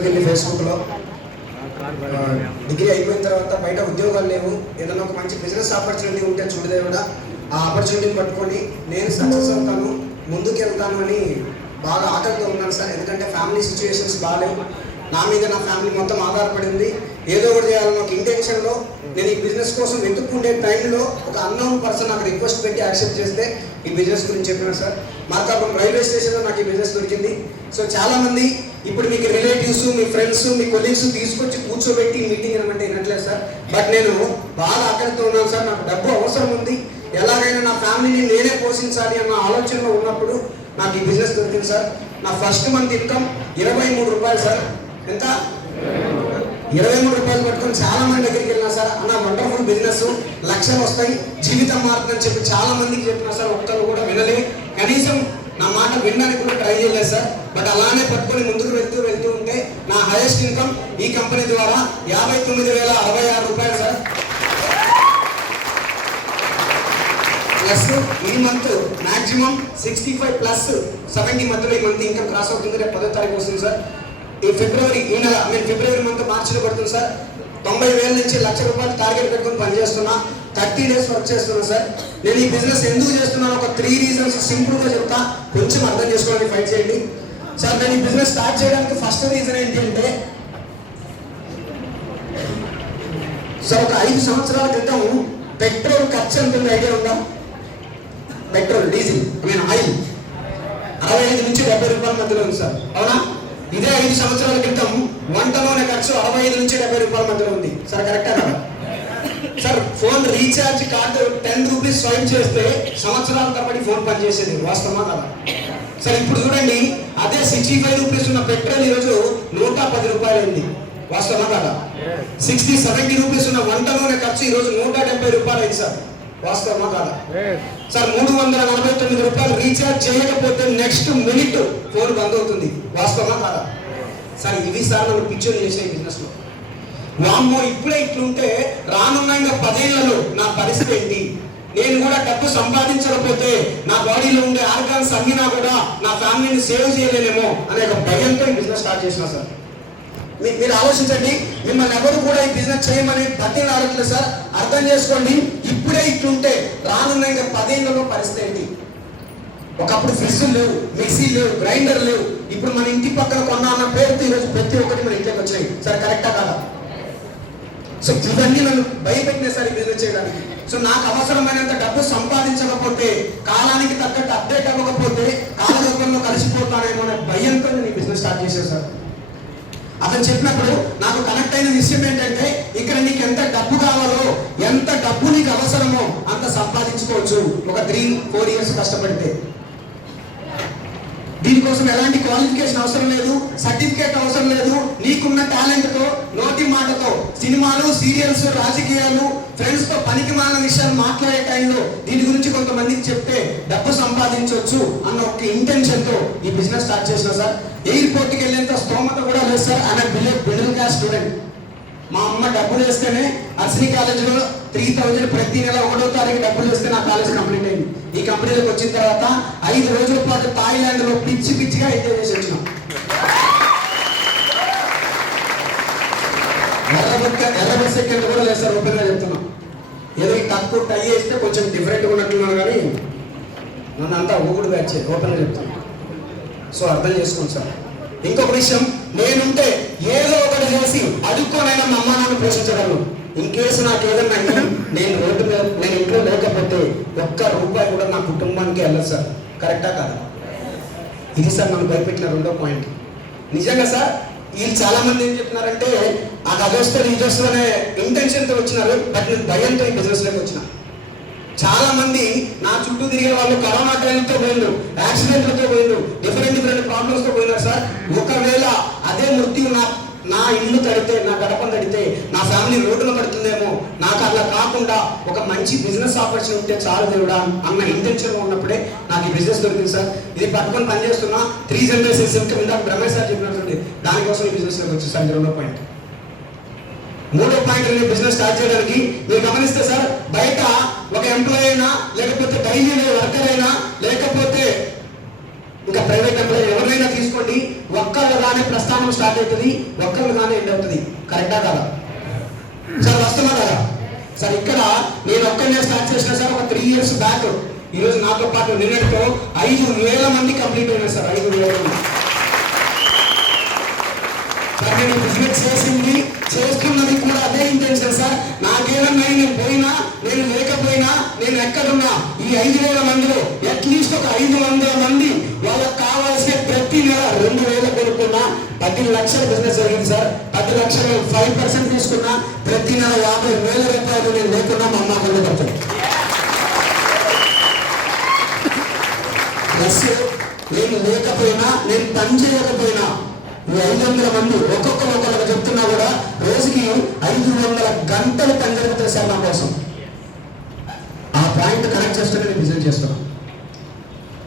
ఫేస్బుక్లో డిగ్రీ అయిపోయిన తర్వాత బయట ఉద్యోగాలు లేవు, ఏదైనా ఒక మంచి బిజినెస్ ఆపర్చునిటీ ఉంటే చూడదేవుడా ఆ ఆపర్చునిటీని పట్టుకొని నేను సక్సెస్ అవుతాను, ముందుకు వెళ్తాను అని బాగా ఆకలితో ఉన్నాను సార్. ఎందుకంటే ఫ్యామిలీ సిచ్యువేషన్స్ బాగాలేవు, నా మీద నా ఫ్యామిలీ మొత్తం ఆధారపడింది. ఏదో ఒకటి చేయాలని ఒక ఇంటెన్షన్లో నేను ఈ బిజినెస్ కోసం వెతుక్కుండే టైంలో ఒక అన్నోన్ పర్సన్ నాకు రిక్వెస్ట్ పెట్టి యాక్సెప్ట్ చేస్తే ఈ బిజినెస్ గురించి చెప్పినాను సార్. మార్కాపురం రైల్వే స్టేషన్లో నాకు ఈ బిజినెస్ దొరికింది. సో చాలామంది ఇప్పుడు మీకు రిలేటివ్స్, మీ ఫ్రెండ్స్, మీ కొలీగ్స్ తీసుకొచ్చి కూర్చోబెట్టి మీటింగ్ అనమంటే వినట్లేదు సార్. బట్ నేను బాగా ఆకలితో ఉన్నాను సార్, నాకు డబ్బు అవసరం ఉంది, ఎలాగైనా నా ఫ్యామిలీని నేనే పోషించాలి అన్న ఆలోచనలో ఉన్నప్పుడు నాకు ఈ బిజినెస్ దొరికింది సార్. నా ఫస్ట్ మంత్ ఇన్కమ్ 23 రూపాయలు సార్. ఎంత? 23 రూపాయలు పట్టుకొని చాలా మంది దగ్గరికి వెళ్ళినా సార్, అన్న వండర్ఫుల్ బిజినెస్, లక్షలు వస్తాయి, జీవితం మారుతుందని చెప్పి చాలా మందికి చెప్పినా సార్. ఒక్కరు కూడా వినలే, కనీసం నా మాట వినడానికి కూడా ట్రై చేయలేదు సార్. బట్ అలానే పట్టుకొని ముందుకు వెళ్తూ ఉంటే నా హైయెస్ట్ ఇన్కమ్ ఈ కంపెనీ ద్వారా 59,066 రూపాయలు సార్. ప్లస్ ఈ మంత్ మాక్సిమం 65 ప్లస్ 70 మధ్యలో ఈ మంత్ ఇన్కమ్ క్రాస్ అవుతుంది. రేపు 10వ తారీఖు వస్తుంది సార్. ఈ ఫిబ్రవరి ఫిబ్రవరి మంత్ మార్చిలో పడుతుంది సార్. 90,000 నుంచి 1,00,000 రూపాయలు టార్గెట్ పెట్టుకొని పనిచేస్తున్నా, 30 డేస్ వర్క్ చేస్తున్నా సార్. నేను ఈ బిజినెస్ ఎందుకు చేస్తున్నాను ఒక 3 రీజన్స్ సింపుల్గా చెప్తా, కొంచెం అర్థం చేసుకోవడానికి ఫైట్ చేయండి సార్. నేను ఈ బిజినెస్ స్టార్ట్ చేయడానికి ఫస్ట్ రీజన్ ఏంటి అంటే సార్, ఒక 5 సంవత్సరాల క్రితం పెట్రోల్ ఖర్చు ఎంత ఐడియా ఉందా? పెట్రోల్, డీజిల్, ఆయిల్ 65 నుంచి 70 రూపాయల మధ్యలో ఉంది సార్, అవునా? ఇదే 5 సంవత్సరాల క్రితం వంట నూనె ఖర్చు 65 నుంచి 70 రూపాయల మధ్యలో ఉంది సార్. కరెక్టా కదా sir? Phone recharge card 10 rupees swipe చేస్తే సంవత్సరాల తరబడి ఫోన్ పనిచేసేది, వాస్తవమా కదా సార్? ఇప్పుడు చూడండి, అదే 65 రూపీస్ ఉన్న పెట్రోల్ ఈరోజు 110 రూపాయలు అయింది, వాస్తవమా కదా? 60-70 రూపీస్ ఉన్న వంట నూనె ఖర్చు ఈరోజు 170 రూపాయలు అయింది సార్, వాస్తవమా కాదా సార్? 349 రూపాయలు రీఛార్జ్ చేయకపోతే నెక్స్ట్ మినిట్ ఫోన్ బంద్ అవుతుంది, వాస్తవమా కాదా సార్? ఇవి సార్ మనం పిచ్చోని చేసే బిజినెస్ లో. వామ్మో, ఇప్పుడే ఇట్లుంటే రానున్న 10 ఏళ్లలో నా పరిస్థితి ఏంటి? నేను కూడా డబ్బు సంపాదించకపోతే నా బాడీలో ఉండే ఆర్గాన్స్ అమ్మినా కూడా నా ఫ్యామిలీని సేవ్ చేయలేనేమో అనే ఒక భయంతో ఈ బిజినెస్ స్టార్ట్ చేసిన సార్. మీరు ఆలోచించండి, మిమ్మల్ని ఎవరు కూడా ఈ బిజినెస్ చేయమని బతిని ఆడట్లేదు సార్. అర్థం చేసుకోండి, ఇప్పుడే ఇట్లుంటే రానున్న 10 ఏళ్లలో పరిస్థితి ఏంటి? ఒకప్పుడు ఫ్రిడ్జ్ లేవు, మిక్సీ లేవు, గ్రైండర్ లేవు, ఇప్పుడు మన ఇంటి పక్కన కొన్నా అన్న పేరుతో ఈరోజు ప్రతి ఒక్కటి మన ఇంట్లోకి వచ్చినాయి సార్. కరెక్టా కాదా? సో ఇవన్నీ నన్ను భయపెట్టినాయి సార్ ఈ బిజినెస్ చేయడానికి. సో నాకు అవసరమైనంత డబ్బు సంపాదించకపోతే, కాలానికి తగ్గట్టు అప్డేట్ అవ్వకపోతే కాలగర్భంలో కలిసిపోతానేమో అనే భయంతో నేను ఈ బిజినెస్ స్టార్ట్ చేశాను సార్. అతను చెప్పినప్పుడు నాకు కనెక్ట్ అయిన విషయం ఏంటంటే, ఇక్కడ నీకు ఎంత డబ్బు కావాలో, ఎంత డబ్బు నీకు అవసరమో అంత సంపాదించుకోవచ్చు ఒక 3-4 ఇయర్స్ కష్టపడితే. దీనికోసం ఎలాంటి క్వాలిఫికేషన్ అవసరం లేదు, సర్టిఫికేట్ అవసరం లేదు. నీకున్న టాలెంట్తో, నోటి మాటతో సినిమాలు, సీరియల్స్, రాజకీయాలు, ఫ్రెండ్స్తో పనికి మాలిన విషయాలు మాట్లాడే టైంలో దీని గురించి కొంతమందికి చెప్తే డబ్బు సంపాదించవచ్చు అన్న ఒక ఇంటెన్షన్తో ఈ బిజినెస్ స్టార్ట్ చేసిన సార్. ఎయిర్పోర్ట్కి వెళ్ళేంత స్తోమత కూడా లేదు సార్. ఆయన మిడిల్ క్లాస్ స్టూడెంట్. మా అమ్మ డబ్బులు వేస్తేనే అర్సీ కాలేజీలో 3,000 ప్రతి నెల 1వ తారీఖు డబ్బులు వేస్తే నా కాలేజ్ కంప్లీట్ అయింది. ఈ కంపెనీలోకి వచ్చిన తర్వాత 5 రోజుల పాటు థాయిలాండ్లో పిచ్చిగా ఎంజాయ్ చేసి వచ్చినాం. ఎర్ర బస్ ఎక్కేది కూడా లేదు సార్, ఓపెన్గా చెప్తున్నాం. ఏదో ఈ తక్కువ టై వేస్తే కొంచెం డిఫరెంట్గా ఉన్నట్టున్నాను, కానీ నన్ను అంతా ఊగుడు బ్యాచ్, ఓపెన్గా చెప్తున్నాను. సో అర్థం చేసుకోండి సార్. ఇంకొక విషయం, నేనుంటే ఏదో ఒకటి చేసి అడుక్కోనైనా మా అమ్మ నాన్న పోషించగలను. ఇన్ కేసు నాకు ఏదన్నా నేను రోడ్డు మీద, నేను ఇంట్లో లేకపోతే ₹1 కూడా నా కుటుంబానికి వెళ్ళదు సార్. కరెక్టా కాదా? ఇది సార్ మనం భయపెట్టిన 2వ పాయింట్. నిజంగా సార్, వీళ్ళు చాలా మంది ఏం చెప్తున్నారంటే అది వస్తుంది ఇది వస్తుంది అనే ఇంటెన్షన్తో వచ్చినారు. బట్ నేను భయంతో ఈ బిజినెస్లోకి వచ్చిన. చాలా మంది నా చుట్టూ తిరిగే వాళ్ళు కరోనా టైంతో పోయిండ్రు, యాక్సిడెంట్లతో పోయిండ్రు, డిఫరెంట్ ప్రాబ్లమ్స్ తో పోయినారు సార్. ఒకవేళ అదే మృత్యు నా ఇల్లు తడితే, నా గడపను తడితే, నా ఫ్యామిలీ రోడ్డులో పడుతుందేమో, నాకు అలా కాకుండా ఒక మంచి బిజినెస్ ఆపర్చునిటీ ఉంటే చాలు దేవుడా అన్న ఇంటెన్షన్ ఉన్నప్పుడే నాకు ఈ బిజినెస్ దొరికింది సార్. ఇది పట్టుకొని పనిచేస్తున్నా 3 జనరేషన్స్ ఇన్కమ్. ఇందాక బ్రహ్మేష్ సార్ చెప్పినట్టు దానికోసం ఈ బిజినెస్లోకి వచ్చి సార్. 2వ పాయింట్. 3వ పాయింట్ నేను బిజినెస్ స్టార్ట్ చేయడానికి మీరు గమనిస్తే సార్, బయట ఒక ఎంప్లాయీ అయినా, లేకపోతే డైలీ వర్కర్ అయినా, లేకపోతే ఇంకా ప్రైవేట్ ఎంప్లాయీ ఎవరైనా తీసుకోండి, ఒక్కళ్ళుగానే ప్రస్థానం స్టార్ట్ అవుతుంది, ఒక్కళ్ళుగానే ఎండ్ అవుతుంది. కరెక్టా కదా సార్? వస్తున్నా కదా సార్? ఇక్కడ నేను ఒక్కనే స్టార్ట్ చేసిన సార్ ఒక 3 years బ్యాక్. ఈరోజు నాతో పాటు నిన్నటితో 5,000 మంది కంప్లీట్ అయినారు సార్. 5,000 మంది సార్. నేను బిజినెస్ చేసింది చేస్తున్నది కూడా అదే ఇంటెన్షన్ సార్. నాకేదన్నా నేను పోయినా, నేను లేకపోయినా, నేను ఎక్కడున్నా ఈ 5,000 మందిలో అట్లీస్ట్ ఒక 500 మంది వాళ్ళకి కావాల్సిన ప్రతి నెల 2,000 కొనుక్కున్నా 10 లక్షల బిజినెస్ జరిగింది సార్. 10 లక్షలు 5% తీసుకున్నా ప్రతి నెల 50,000 రూపాయలు నేను లేకున్నా మా అమ్మ అక్కడ పడుతుంది. ప్లస్ నేను లేకపోయినా, నేను పని చేయకపోయినా 500 మంది ఒక్కొక్కరు చెప్తున్నా కూడా రోజుకి 500 గంటలు పని జరుగుతుంది సార్ నా కోసం. ఆ పాయింట్ కనెక్ట్ చేస్తూనే నేను బిజినెస్ చేస్తున్నాను.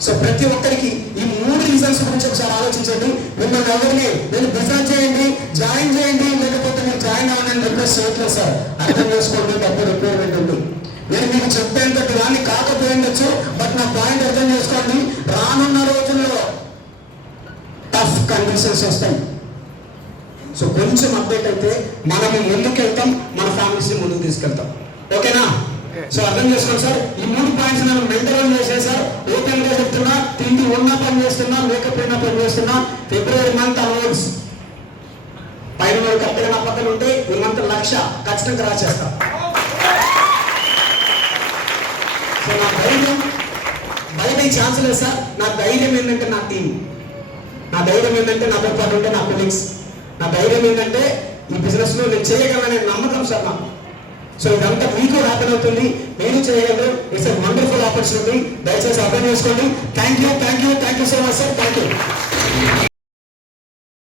సో ప్రతి ఒక్కరికి ఈ 3 రీజన్స్ గురించి ఒకసారి ఆలోచించండి. మిమ్మల్ని ఎవరిని నేను బిజినెస్ చేయండి, జాయిన్ చేయండి, లేకపోతే మీరు జాయిన్ అవ్వండి రిక్వెస్ట్ చేయట్లేదు సార్. అర్థం చేసుకోండి, డబ్బు రిక్వైర్మెంట్ ఉంది. నేను మీకు చెప్పేంతటి దాన్ని కాకపోయిండొచ్చు, బట్ నా పాయింట్ అర్థం చేసుకోండి. రానున్న రోజుల్లో టఫ్ కండిషన్స్ వస్తాయి. సో కొంచెం అప్డేట్ అయితే మనము ముందుకు వెళ్తాం, మన ఫ్యామిలీస్ ముందుకు తీసుకెళ్తాం. ఓకేనా? సో అర్థం చేసుకోండి సార్. ఈ 3 పాయింట్స్ నేను మెంటల్ చేసే సార్. ఓపెన్ గా చెప్తున్నా, తిండి ఉన్నా పని చేస్తున్నా, లేకపోయినా పని చేస్తున్నా. ఫిబ్రవరి మంత్ అవార్డ్స్ పైన వాడు కరెక్ట్గా నా పక్కన ఉంటే ఈ మంత్ 1,00,000 ఖచ్చితంగా రాసేస్తా. సో నా ధైర్యం బయట ఈ ఛాన్స్ లేదు సార్. నా ధైర్యం ఏంటంటే నా టీం, నా ధైర్యం ఏంటంటే నాతో పాటు ఉంటే నా కొలీగ్స్, నా ధైర్యం ఏంటంటే ఈ బిజినెస్ లో నేను చేయగలననే నమ్మకం సార్ నాకు. సో ఇదంతా మీకు హ్యాపీ అవుతుంది, మీరు చేయగలరు. It's a wonderful opportunity. దయచేసి అర్థం చేసుకోండి. Thank you so much sir. Thank you.